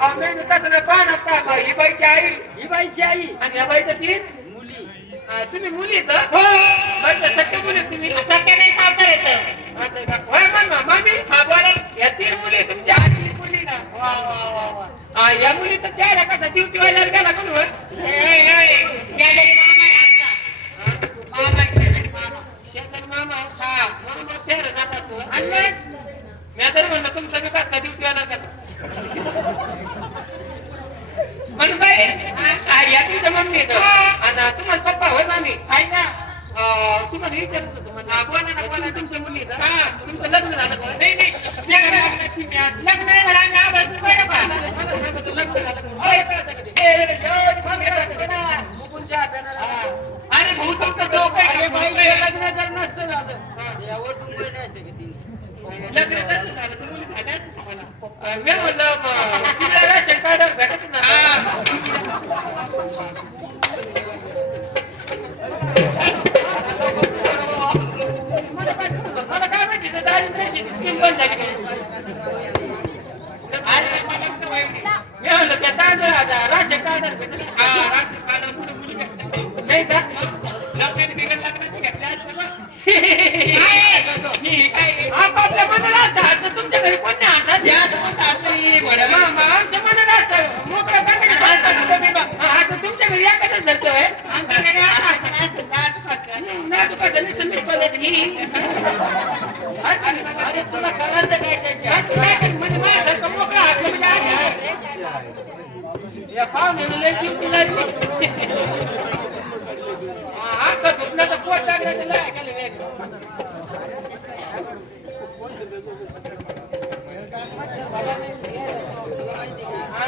म्हणलं नाही, पाहा ना ही बाईची आई ही बाईची आई आणि या बाईचं तीन मुली तुम्ही मुली तर हो मुली तुम्ही सत्य नाही सावकार येतं होय मामी हा बोला या तीन मुली तुमच्या आधी मुली ना वा वा वा वा या मुली तर चेहरा कसा ड्युटी व्हायला गेला कोण वर शेजारी मामा आहे आमचा मामा शेजारी मामा शेजारी मामा हा मामा चेहरा जातात तो. आणि मग मी तर म्हणलं तुमचा विकास का ड्युटी व्हायला कसा म्हणून बाई हा, हा, या तुमच्या मम्मी आहेत. आणि तुम्हाला पप्पा होय मामी आहे ना अं, तुम्हाला विचारत होतो म्हणजे हा, बोला ना बोला तुमच्या मुली आहेत. हा तुमचं लग्न झालं का? नाही नाही लग्न लग्नाची मी आज- लग्न नाही झालं आणि आवाज नाही बरं का? मला सांगा तो लग्न झालं का? होय, कळतं का ते? ए, एवढं मग हे कळतं का ना? मुकुंदच्या हातानं हा. अरे भाऊ तुमचं डोकं आहे अरे का? बाई बाई, लग्न जर नसतं झालं हा. यावर टुंबळले असते लग्न झालं? तर मुली झाल्या असतील मला. अं, मी म्हणलं तुमच्या घरी एखादंच धरतोय. आमच्या घरी ना, नाही, अरे, तुला करायचं काय हात म्हणजे या हा, पोट ऐकायला वेगळं. बरं, एक काम करा बाई, ऐका ना.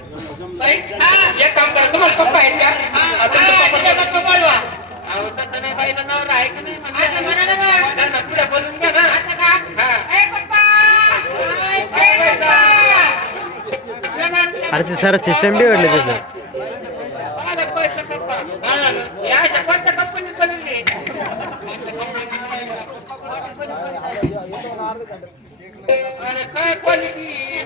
अरे, एक काम करा, तुम्हाला पप्पा आहेत का? पप्पा बोलवा. अहो, तसं नाही, बाईला नवरा आहे की नाही? म्हणा. त्यांना पुढे बोलून घ्या ना. अरे ते सर सिस्टम बिघडले त्याचं पैसे अरे काय क्वालिटी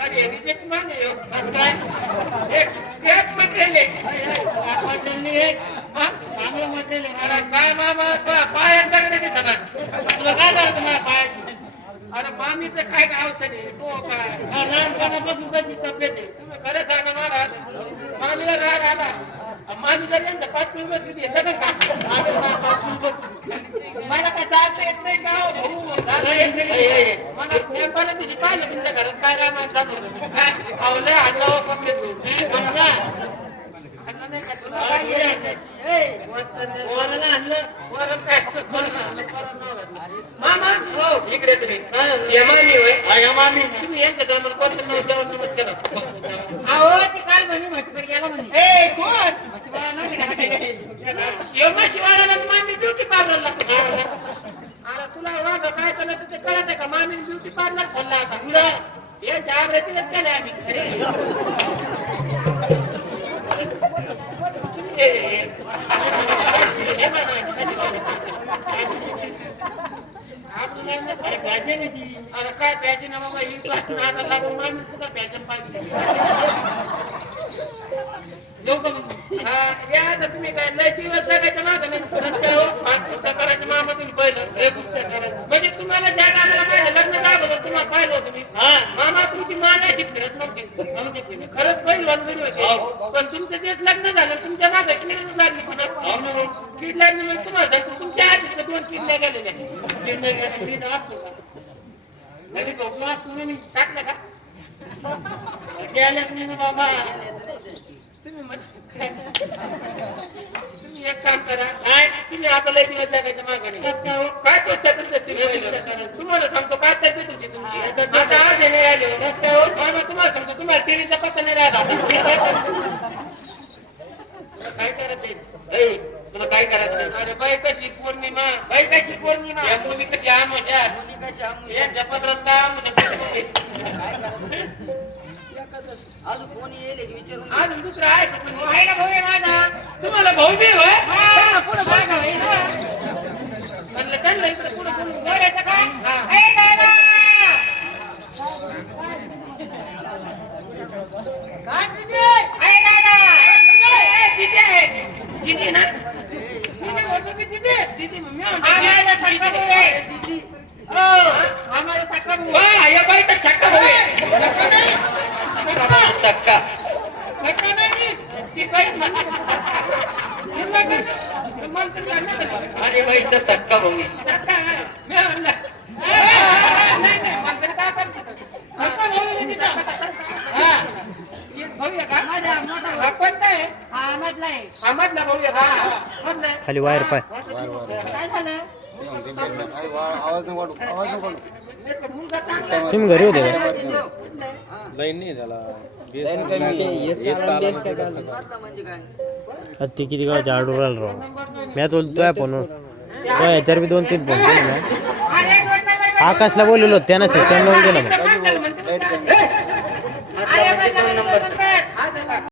अरे रिजेक्ट माने हो. काय? एक मटेरियल आहे. एक मटेरियल मटेरियल आहे. काय मामा दिसतात. तुला काय झालं माझ्या अरे मामीचं काय आहे तो काय लहानपणापासून कशी तब्येत आहे तुम्ही खरं सांगा मला मामीला राग आला मामीला त्यांच्या पाच मिनिट का. मला काय चालता येत नाही का चालता येत नाही. मला दिवशी पाहिलं तुमच्या घरात काय काय? काय काय? मामा हो इकडे तुम्ही होय यांच्या टायमाला कोणतं नमस्कार अहो ती काल म्हणे म्हशीकडे गेला म्हणे ए कोण म्हशीवाला नव्हती का ते? एवढा शिवायला मामी ब्युटी पार्लरला अरे तुला वाग काय चालत ते कळत आहे का? मामी ब्युटी पार्लर खोलला होता. तुला यांच्या आवडतीलच केले आम्ही काय आहे ती? अरे काय फॅशन आहे बाबा? ही क्लास लागून मामी सुद्धा फॅशन पाहिजे. येऊ का या तुम्ही काय लय दिवस जगायचं मागं नाही. हो, करायचं मामा तुम्ही पहिलं हे म्हणजे तुम्हाला ज्या टायमाला माझ्या लग्न दाखवलं तुम्हाला पाहिलं होतं मी? मामा तुमची मान म्हणजे तुम्ही. खरंच पहिली वानगडी होती पण तुमचं तेच लग्न झालं तुमच्या मागे किडनी लागली पण किड लागली म्हणजे तुम्हाला सांगतो तुमच्या आधीच दोन किडल्या गेलेल्या किडल्या गेल्या किडनी असतो का? नवी झोपला तुम्ही टाकलं का? गेल्या नाही ना बाबा तुम्ही एक काम करा. काय तुम्ही आता लय दिवस लागायचं मागणी काय पुस्तक तुम्ही पहिलं? तुम्हाला सांगतो काय तब्येत होती तुमची? आता आज राहिले रस्त्यावर मामा तुम्हाला सांगतो तुम्हाला टिरीचा पत्ता नाही राहिला. काय करायचंय ऐ, तुला काय करायचंय अरे बाई कशी पौर्णिमा? बाई कशी पौर्णिमा? या मुली कशी आमोशा मुली कशी आम्ही या जपत रस्ता अजून कोणी येईल विचारून अजून दुसरं आहे? आहे भाऊ आहे माझा तुम्हाला भाऊ बी होय हा, पुढं बघा, हे. म्हणलं त्यांना इकडे पुढे पुढे नवऱ्याचं काय? हा. काय तुझे? ए, दादा! तिथे. तिथे ना तिथे होतो की तिथे? तिथे मग मी म्हणतो, आम्हाला तिथे. छक्का आहे. हो, आम्हाला छक्का आहे. या भाऊ आहे. छक्का नाही? छक्का. छक्का नाही? ती बाई म्हणते. मला तर सांगितलं. अरे बाईचा छक्का भाऊ आहे. छक्का आहे. मी म्हणलं, ए, ए, ए, नाही, नाही, मला तरी काय करतो? छक्का भाऊ आहे तिचा. हा. हे भाऊ आहे का? माझा मोठा भाऊ. कोणता आहे भाऊ आहे खाली वायर पाय काय झालं? तुम्ही घरी होते का मधला म्हणजे ते किती गावाचे ऑर्डर राहिलं राव मी आता तुझ्या फोनवर तो याच्यावर बी दोन तीन फोन केले ना आकाशला बोललेलो त्यानं सिस्टम लावून गेला मग